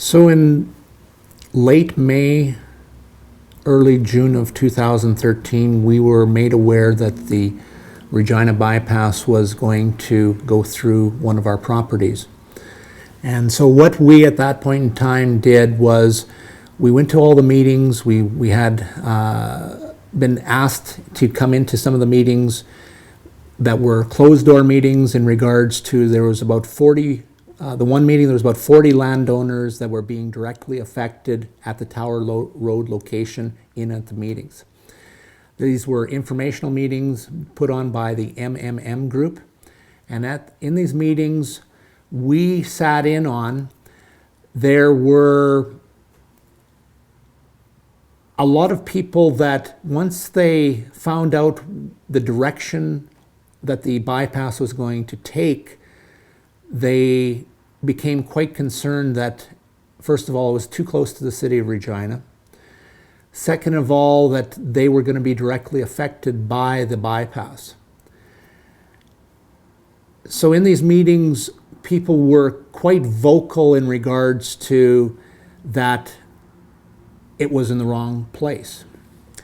So in late May, early June of 2013, we were made aware that the Regina bypass was going to go through one of our properties. And so what we at that point in time did was we went to all the meetings. We had been asked to come into some of the meetings that were closed door meetings in regards to, there was about 40, the one meeting there was about 40 landowners that were being directly affected at the Tower Road location in at the meetings. These were informational meetings put on by the MMM group. And in these meetings we sat in on, there were a lot of people that once they found out the direction that the bypass was going to take, they became quite concerned that, first of all, it was too close to the city of Regina. Second of all, that they were going to be directly affected by the bypass. So in these meetings, people were quite vocal in regards to that it was in the wrong place.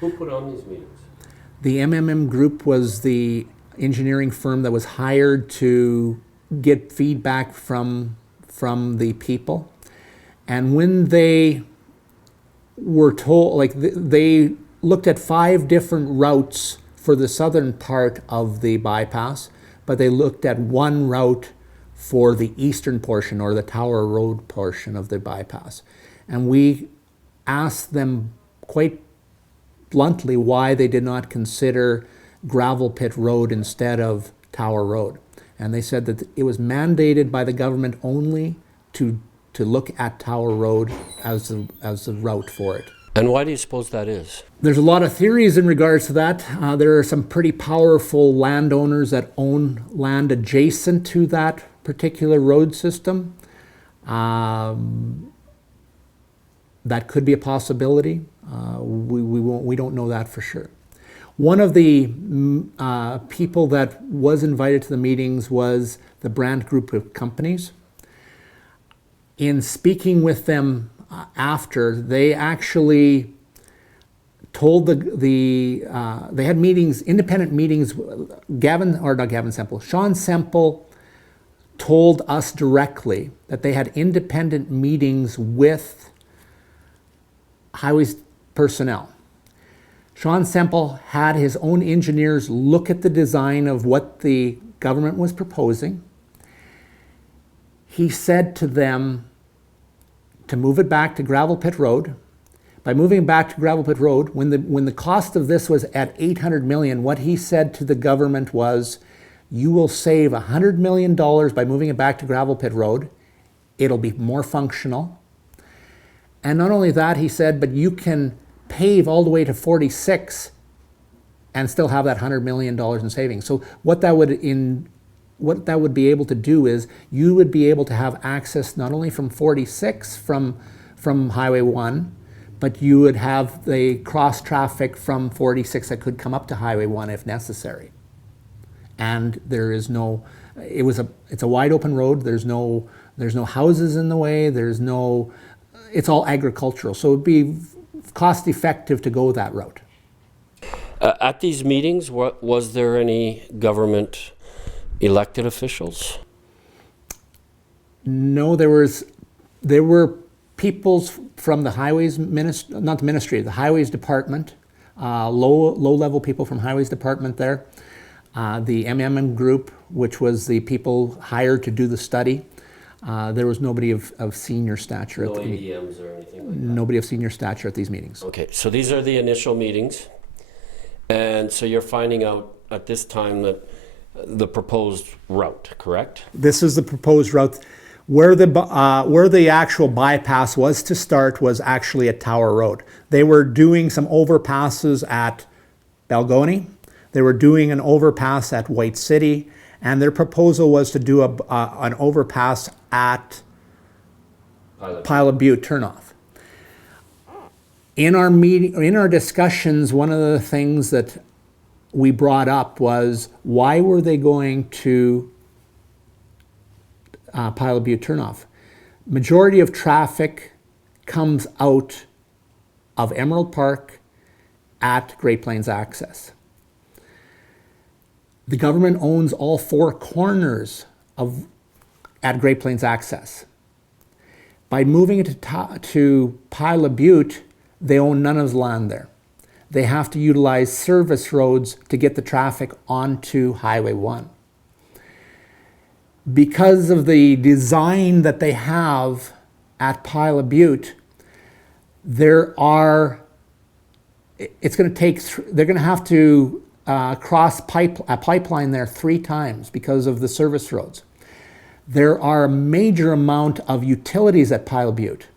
Who put on these meetings? The MMM group was the engineering firm that was hired to get feedback from the people. And when they were told, like they looked at 5 different routes for the southern part of the bypass, but they looked at one route for the eastern portion or the Tower Road portion of the bypass. And we asked them quite bluntly why they did not consider Gravel Pit Road instead of Tower Road. And they said that it was mandated by the government only to look at Tower Road as the route for it. And why do you suppose that is? There's a lot of theories in regards to that. There are some pretty powerful landowners that own land adjacent to that particular road system. That could be a possibility. We don't know that for sure. One of the people that was invited to the meetings was the Brand Group of companies. In speaking with them after, they actually told they had meetings, independent meetings. Sean Semple told us directly that they had independent meetings with highways personnel. Sean Semple had his own engineers look at the design of what the government was proposing. He said to them to move it back to Gravel Pit Road. By moving it back to Gravel Pit Road, when the cost of this was at $800 million, what he said to the government was, you will save $100 million by moving it back to Gravel Pit Road. It'll be more functional. And not only that, he said, but you can pave all the way to 46 and still have that $100 million in savings. So what that would be able to do is you would be able to have access not only from 46 from Highway 1, but you would have the cross traffic from 46 that could come up to Highway 1 if necessary. And there is no, it's a wide open road. There's no houses in the way. It's all agricultural. So it'd be cost effective to go that route. At these meetings, was there any government elected officials? No, there were people from the highways not the ministry, the highways department, low-level people from highways department there. The MMM group, which was the people hired to do the study. There was nobody of senior stature. No ADMs or anything like that? Nobody of senior stature at these meetings. Okay, so these are the initial meetings. And so you're finding out at this time that the proposed route, correct? This is the proposed route. Where the actual bypass was to start was actually at Tower Road. They were doing some overpasses at Balgony. They were doing an overpass at White City. And their proposal was to do an overpass at Pilot Butte turnoff. In our discussions, one of the things that we brought up was, why were they going to Pilot Butte turnoff? Majority of traffic comes out of Emerald Park at Great Plains Access. The government owns all four corners at Great Plains Access. By moving it to Pilot Butte, they own none of the land there. They have to utilize service roads to get the traffic onto Highway 1. Because of the design that they have at Pilot Butte, they're going to have to cross a pipeline there 3 times because of the service roads. There are a major amount of utilities at Pilot Butte.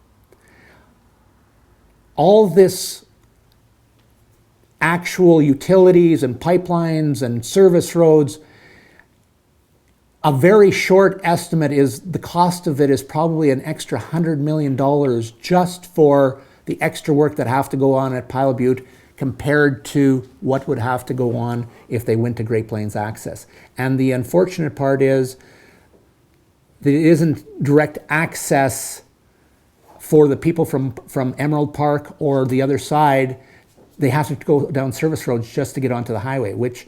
All this actual utilities and pipelines and service roads, a very short estimate is the cost of it is probably an extra $100 million just for the extra work that have to go on at Pilot Butte compared to what would have to go on if they went to Great Plains Access. And the unfortunate part is that it isn't direct access for the people from Emerald Park or the other side. They have to go down service roads just to get onto the highway, which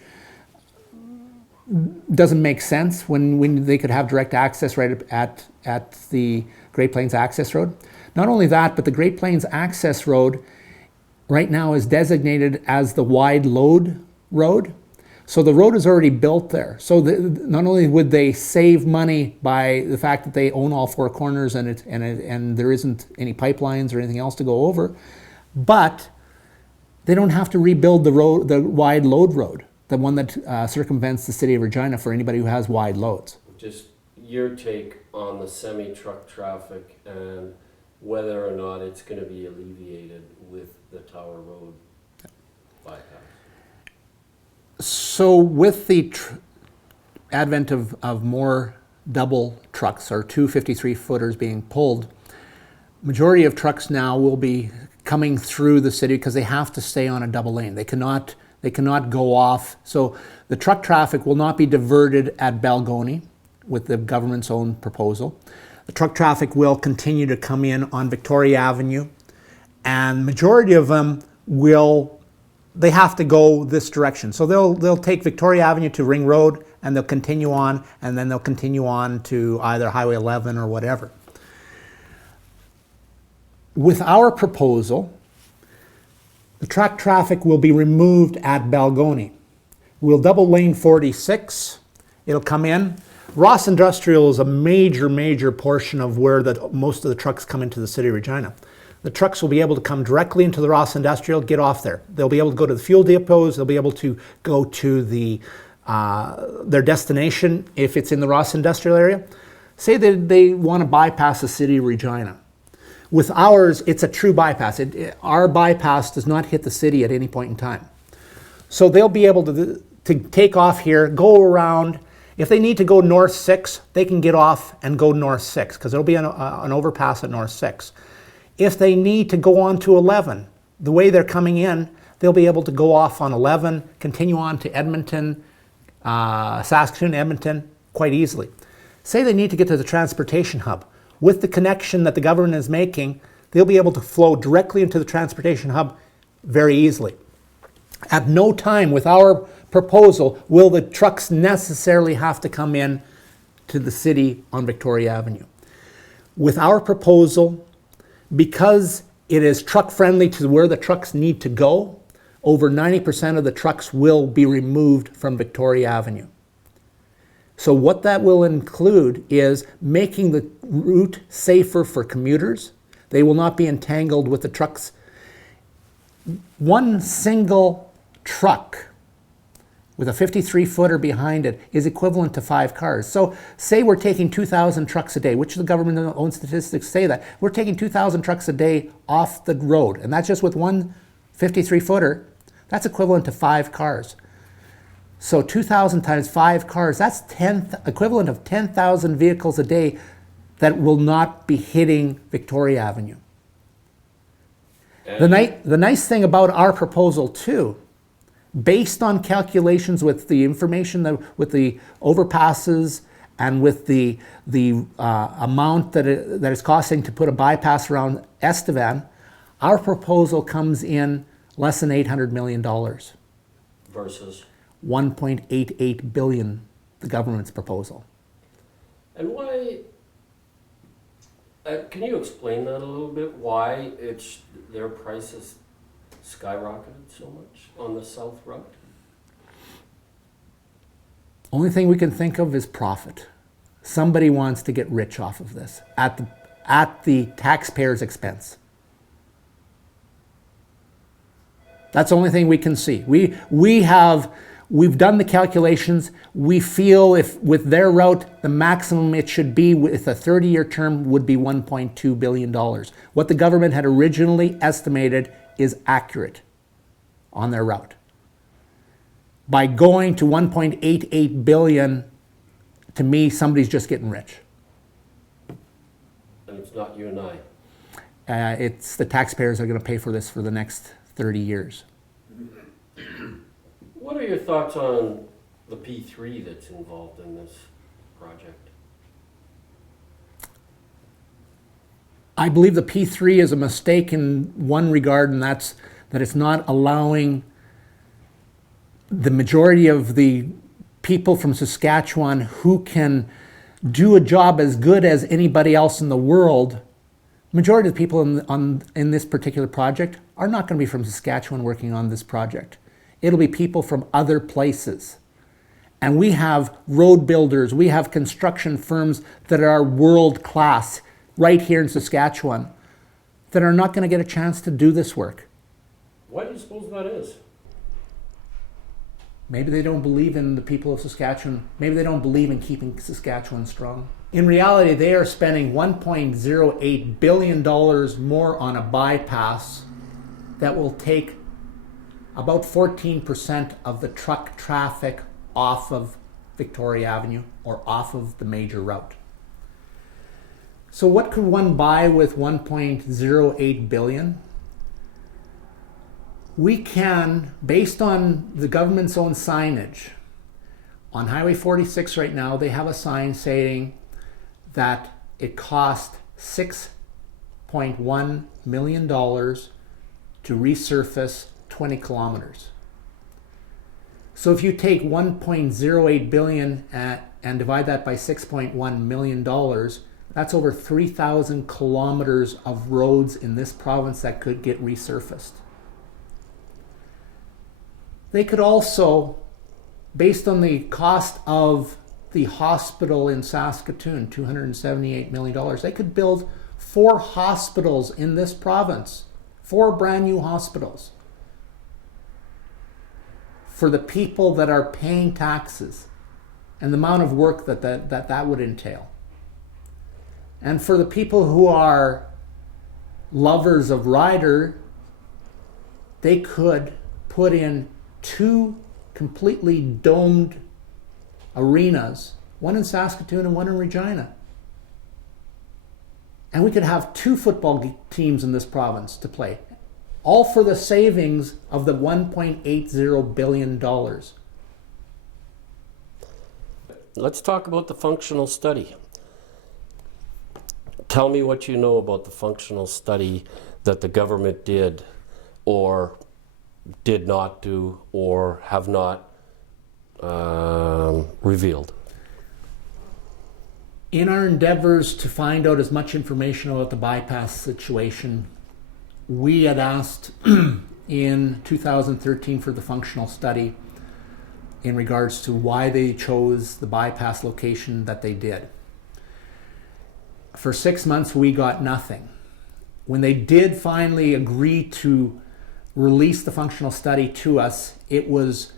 doesn't make sense when they could have direct access right at the Great Plains Access Road. Not only that, but the Great Plains Access Road right now is designated as the wide load road. So the road is already built there. So not only would they save money by the fact that they own all four corners and there isn't any pipelines or anything else to go over, but they don't have to rebuild the wide load road, the one that circumvents the city of Regina for anybody who has wide loads. Just your take on the semi-truck traffic and whether or not it's going to be alleviated with the Tower Road bypass. So with the advent of more double trucks or 253-footers being pulled, majority of trucks now will be coming through the city because they have to stay on a double lane. They cannot go off. So the truck traffic will not be diverted at Balgony with the government's own proposal. The truck traffic will continue to come in on Victoria Avenue, and majority of them they have to go this direction. So they'll take Victoria Avenue to Ring Road, and they'll continue on, and then they'll continue on to either Highway 11 or whatever. With our proposal, the truck traffic will be removed at Balgony. We'll double lane 46. It'll come in. Ross Industrial is a major portion of where most of the trucks come into the city of Regina. The trucks will be able to come directly into the Ross Industrial, get off there. They'll be able to go to the fuel depots. They'll be able to go to their destination if it's in the Ross Industrial area. Say that they want to bypass the city of Regina. With ours, it's a true bypass. Our bypass does not hit the city at any point in time. So they'll be able to take off here, go around. If they need to go North 6, they can get off and go North 6 because there'll be an overpass at North 6. If they need to go on to 11, the way they're coming in, they'll be able to go off on 11, continue on to Edmonton, Saskatoon, Edmonton, quite easily. Say they need to get to the transportation hub. With the connection that the government is making, they'll be able to flow directly into the transportation hub very easily. At no time with our proposal will the trucks necessarily have to come in to the city on Victoria Avenue. With our proposal, because it is truck friendly to where the trucks need to go, over 90% of the trucks will be removed from Victoria Avenue. So what that will include is making the route safer for commuters. They will not be entangled with the trucks. One single truck with a 53-footer behind it is equivalent to 5 cars. So say we're taking 2,000 trucks a day, which the government own statistics say that. We're taking 2,000 trucks a day off the road, and that's just with one 53-footer. That's equivalent to 5 cars. So 2,000 times 5 cars, that's equivalent of 10,000 vehicles a day that will not be hitting Victoria Avenue. The nice thing about our proposal too, based on calculations with the information with the overpasses and with the amount that it's costing to put a bypass around Estevan, our proposal comes in less than $800 million. Versus? 1.88 billion, the government's proposal. And why, can you explain that a little bit? Why their prices skyrocketed so much on the south route? Only thing we can think of is profit. Somebody wants to get rich off of this at the taxpayer's expense. That's the only thing we can see. We've done the calculations. We feel if with their route, the maximum it should be with a 30-year term would be $1.2 billion. What the government had originally estimated is accurate on their route. By going to 1.88 billion, to me, somebody's just getting rich. And it's not you and I. It's the taxpayers that are going to pay for this for the next 30 years. What are your thoughts on the P3 that's involved in this project? I believe the P3 is a mistake in one regard, and that's that it's not allowing the majority of the people from Saskatchewan who can do a job as good as anybody else in the world. Majority of the people in this particular project are not going to be from Saskatchewan working on this project. It'll be people from other places. And we have road builders, we have construction firms that are world class right here in Saskatchewan that are not going to get a chance to do this work. Why do you suppose that is? Maybe they don't believe in the people of Saskatchewan. Maybe they don't believe in keeping Saskatchewan strong. In reality, they are spending $1.08 billion more on a bypass that will take about 14% of the truck traffic off of Victoria Avenue or off of the major route. So what could one buy with 1.08 billion? We can, based on the government's own signage, on Highway 46 right now, they have a sign saying that it cost $6.1 million to resurface 20 kilometers. So if you take 1.08 billion and divide that by $6.1 million, that's over 3,000 kilometers of roads in this province that could get resurfaced. They could also, based on the cost of the hospital in Saskatoon, $278 million, they could build 4 hospitals in this province, 4 brand new hospitals for the people that are paying taxes and the amount of work that would entail. And for the people who are lovers of Ryder, they could put in 2 completely domed arenas, one in Saskatoon and one in Regina. And we could have 2 football teams in this province to play, all for the savings of the $1.80 billion. Let's talk about the functional study. Tell me what you know about the functional study that the government did or did not do or have not revealed. In our endeavors to find out as much information about the bypass situation, we had asked in 2013 for the functional study in regards to why they chose the bypass location that they did. For 6 months, we got nothing. When they did finally agree to release the functional study to us, it was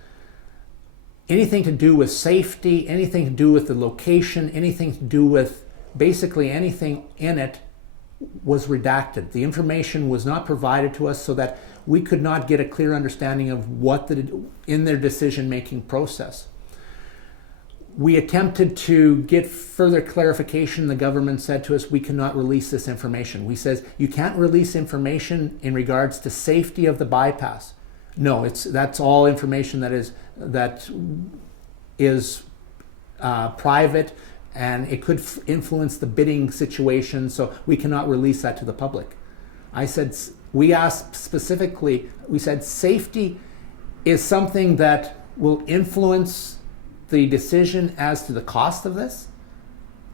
anything to do with safety, anything to do with the location, anything to do with basically anything in it was redacted. The information was not provided to us so that we could not get a clear understanding of what in their decision-making process. We attempted to get further clarification. The government said to us, we cannot release this information. We said, you can't release information in regards to safety of the bypass. No, that's all information that is private and it could influence the bidding situation, so we cannot release that to the public. I said, we asked specifically, we said safety is something that will influence the decision as to the cost of this.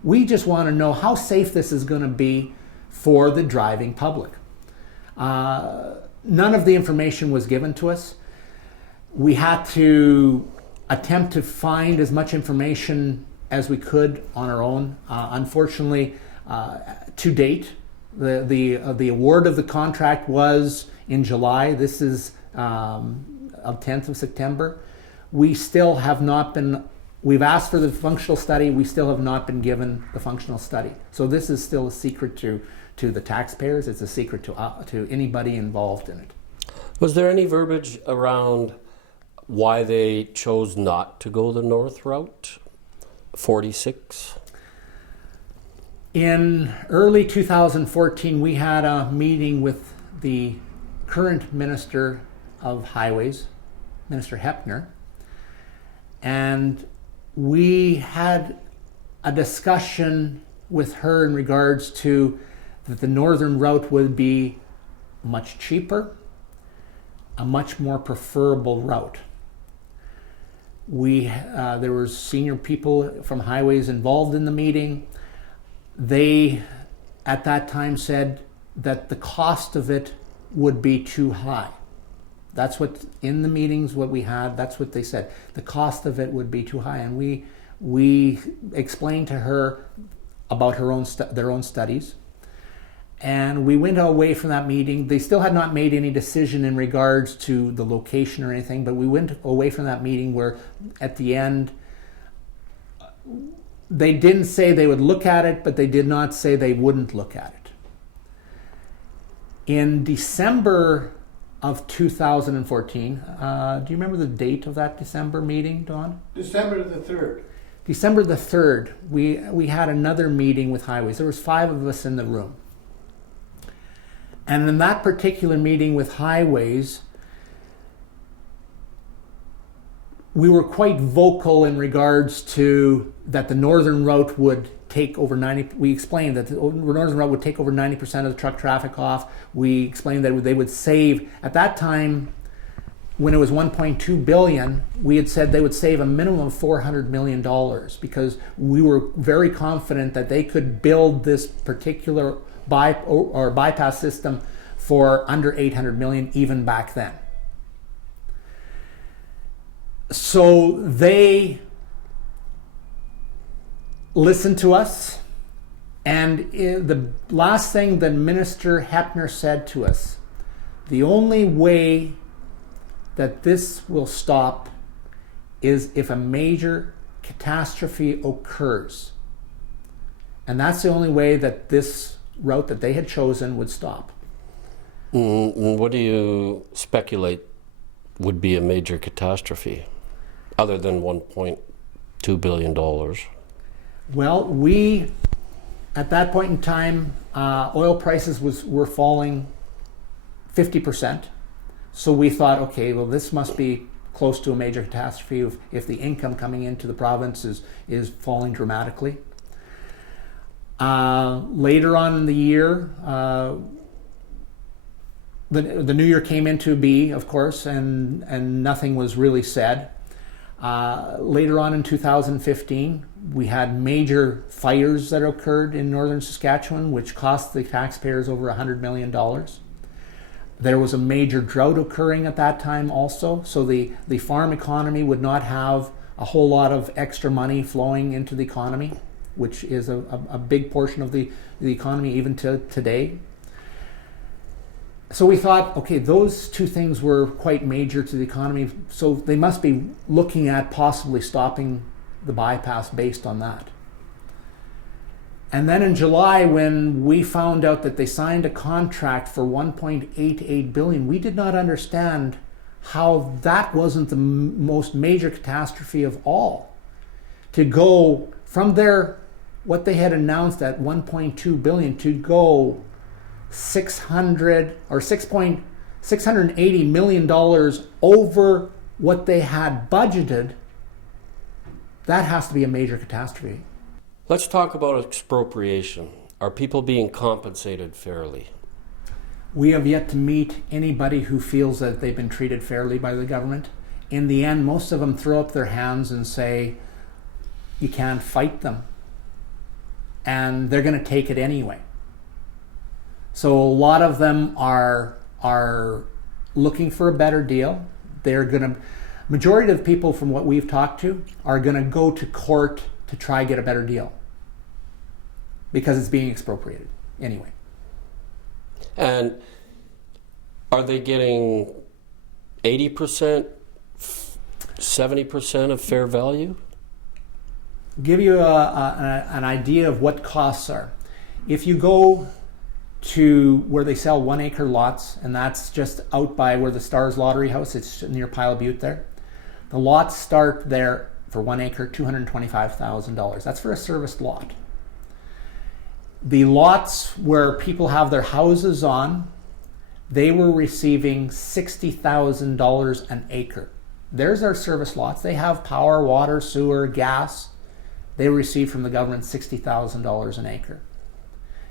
We just want to know how safe this is going to be for the driving public. None of the information was given to us. We had to attempt to find as much information as we could on our own. Unfortunately, to date, the award of the contract was in July. This is of 10th of September. We still have not been, we've asked for the functional study, we still have not been given the functional study. So this is still a secret to the taxpayers, it's a secret to anybody involved in it. Was there any verbiage around why they chose not to go the north route, 46? In early 2014, we had a meeting with the current Minister of Highways, Minister Hepner, and we had a discussion with her in regards to that the northern route would be much cheaper, a much more preferable route. There were senior people from Highways involved in the meeting. They, at that time, said that the cost of it would be too high. That's what, in the meetings, what we had, that's what they said. The cost of it would be too high. And we explained to her about their own studies. And we went away from that meeting. They still had not made any decision in regards to the location or anything, but we went away from that meeting where at the end, they didn't say they would look at it, but they did not say they wouldn't look at it. In December of 2014, do you remember the date of that December meeting, Don? December the 3rd. December the 3rd, we had another meeting with Highways. There was 5 of us in the room. And in that particular meeting with Highways, we were quite vocal in regards to that the northern route would take over 90%. We explained that the northern route would take over 90% of the truck traffic off. We explained that they would save, at that time, when it was 1.2 billion, we had said they would save a minimum of $400 million because we were very confident that they could build this particular bypass system for under 800 million even back then. So they listened to us, and the last thing that Minister Hepner said to us, the only way that this will stop is if a major catastrophe occurs. And that's the only way that this route that they had chosen would stop. What do you speculate would be a major catastrophe other than $1.2 billion? Well, at that point in time, oil prices were falling 50%. So we thought, okay, well, this must be close to a major catastrophe if the income coming into the province is falling dramatically. Later on in the year, the new year came into be, of course, and nothing was really said. Later on in 2015, we had major fires that occurred in northern Saskatchewan, which cost the taxpayers over $100 million. There was a major drought occurring at that time also, so the farm economy would not have a whole lot of extra money flowing into the economy, which is a big portion of the economy even to today. So we thought, okay, those two things were quite major to the economy, so they must be looking at possibly stopping the bypass based on that. And then in July, when we found out that they signed a contract for $1.88 billion, we did not understand how that wasn't the most major catastrophe of all. To go from what they had announced at $1.2 billion to go $680 million over what they had budgeted, that has to be a major catastrophe. Let's talk about expropriation. Are people being compensated fairly? We have yet to meet anybody who feels that they've been treated fairly by the government. In the end, most of them throw up their hands and say, you can't fight them. And they're going to take it anyway. So a lot of them are looking for a better deal. Majority of people from what we've talked to are going to go to court to try get a better deal because it's being expropriated anyway. And are they getting 80%, 70% of fair value? Give you an idea of what costs are. If you go to where they sell 1 acre lots, and that's just out by where the Stars Lottery House, it's near Pile Butte there. The lots start there for 1 acre, $225,000. That's for a serviced lot. The lots where people have their houses on, they were receiving $60,000 an acre. There's our service lots. They have power, water, sewer, gas. They receive from the government $60,000 an acre.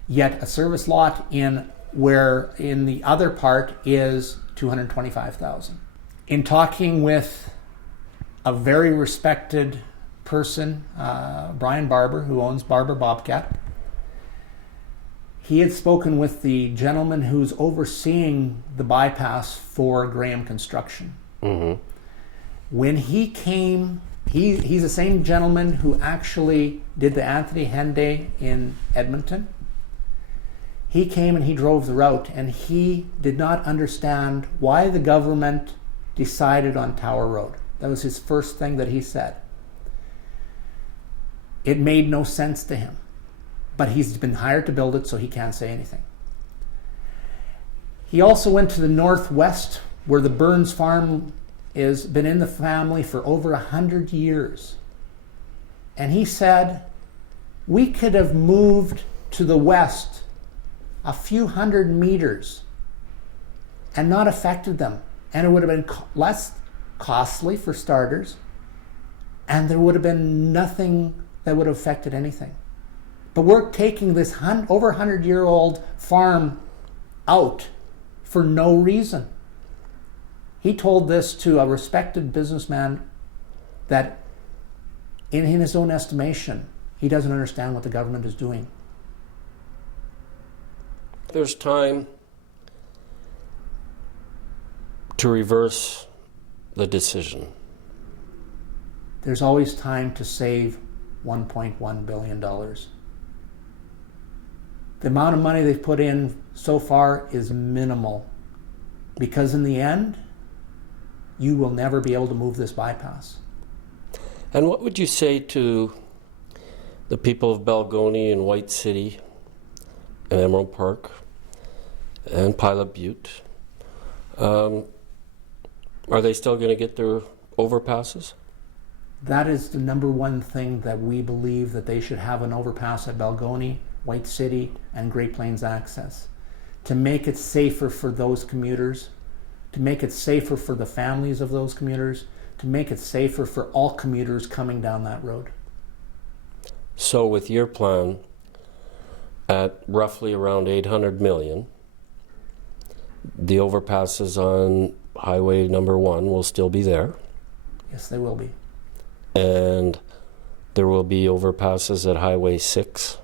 Yet a service lot in the other part is $225,000. In talking with a very respected person, Brian Barber, who owns Barber Bobcat, he had spoken with the gentleman who's overseeing the bypass for Graham Construction. Mm-hmm. When he came, he's the same gentleman who actually did the Anthony Henday in Edmonton. He came and he drove the route, and he did not understand why the government decided on Tower Road. That was his first thing that he said. It made no sense to him. But he's been hired to build it, so he can't say anything. He also went to the northwest, where the Burns farm is, been in the family for over 100 years. And he said, we could have moved to the west a few hundred meters and not affected them. And it would have been less costly for starters, and there would have been nothing that would have affected anything. But we're taking this over 100-year-old farm out for no reason. He told this to a respected businessman that, in his own estimation, he doesn't understand what the government is doing. There's time to reverse the decision. There's always time to save $1.1 billion. The amount of money they've put in so far is minimal, because in the end, you will never be able to move this bypass. And what would you say to the people of Balgonie and White City and Emerald Park and Pilot Butte? Are they still going to get their overpasses? That is the number one thing that we believe, that they should have an overpass at Balgonie, White City, and Great Plains Access, to make it safer for those commuters, to make it safer for the families of those commuters, to make it safer for all commuters coming down that road. So with your plan, at roughly around 800 million, the overpasses on Highway number 1 will still be there. Yes, they will be. And there will be overpasses at Highway 6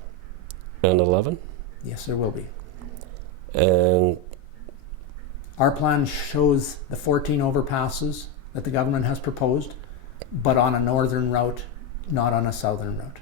and 11? Yes, there will be. And our plan shows the 14 overpasses that the government has proposed, but on a northern route, not on a southern route.